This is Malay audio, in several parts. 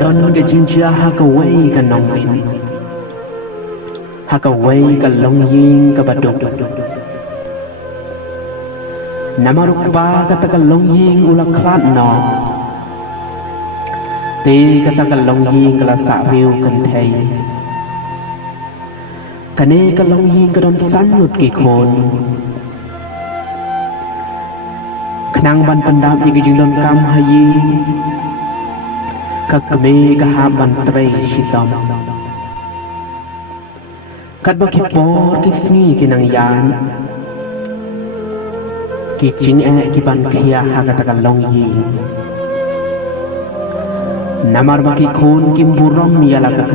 don ke jinjia ha ka wei ka nong rin ha ka wei ka long ying ka baduk namaruk ba kata ka long ying ulang klat no ti kata ka long ying ka la sa riu kan thei kane ka long ying ka don san nut ki khon khnang ban pandam ni ki jing lon kam ha yi ka me ka ha ban trei shitam kat ba ki por ki sngi ki nang yan ki jing ki ban khia ha ka ta long yi namar ba ki khon kim burom ya la ka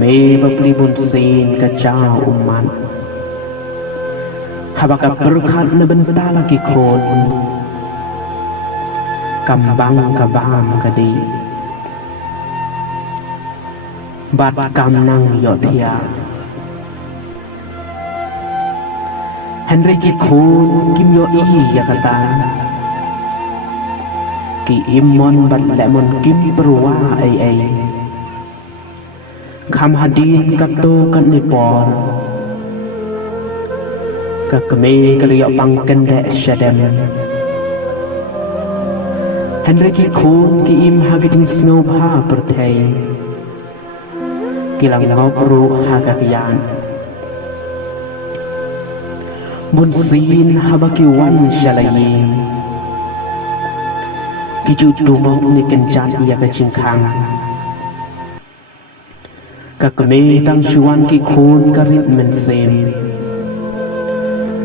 me ba pli bun sin ka chao umman habaka berkat na bentala ki khon kambang kabam kadi bat kam nang yothia Henry ki khon kim yo i ya kata ki imon bat lemon kim perwa ai kham hadin kato kan ni por ka keme ka liyo pangken de shadem Henry ki khon ki im hagiting snow ha perthei kilang ngopru ha ka pian bun sin habaki wan shalayi ki chu tumong ni kenchan ia ka chingkhang ka keme tang chuan ki khon ka rit men sem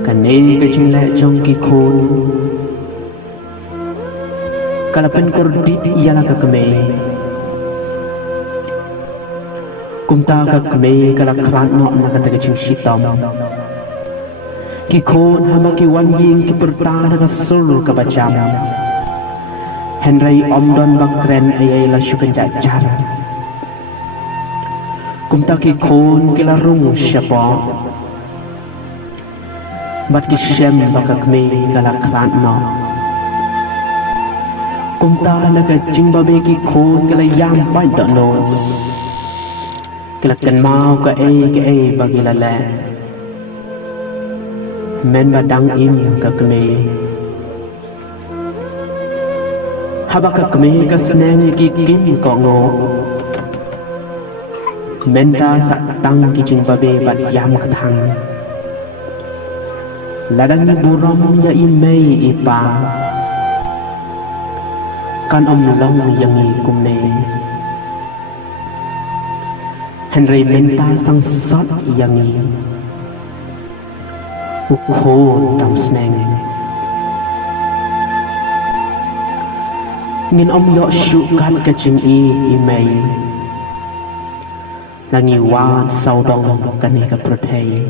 kane ka chingle chong ki khon kalapen kordit iala ka keme kumta ka keme kala khran no na ka ta ching shitam ki khon hama ki wan ying ki perta na ka sul ka bacham Henry omdon bakren ay la shukan jajar kumta ki khon ki la rung shapo bat ki shem baka kme kala khran no kumta na ka jingba be ki khon kala yam pai do no kala kan mau ka e bagi la la men badang im ka kme habaka kme ka sneng ki kim ko ngo menta sak tang ki jingba be bat yam ka thang ladang ni burom ya imei ipa kan om long yang ni kumne Henry menta sang sot yang ni ukho tam sneng min om yo shu kan ka jing imei langi wa sau dong kan ni ka prothei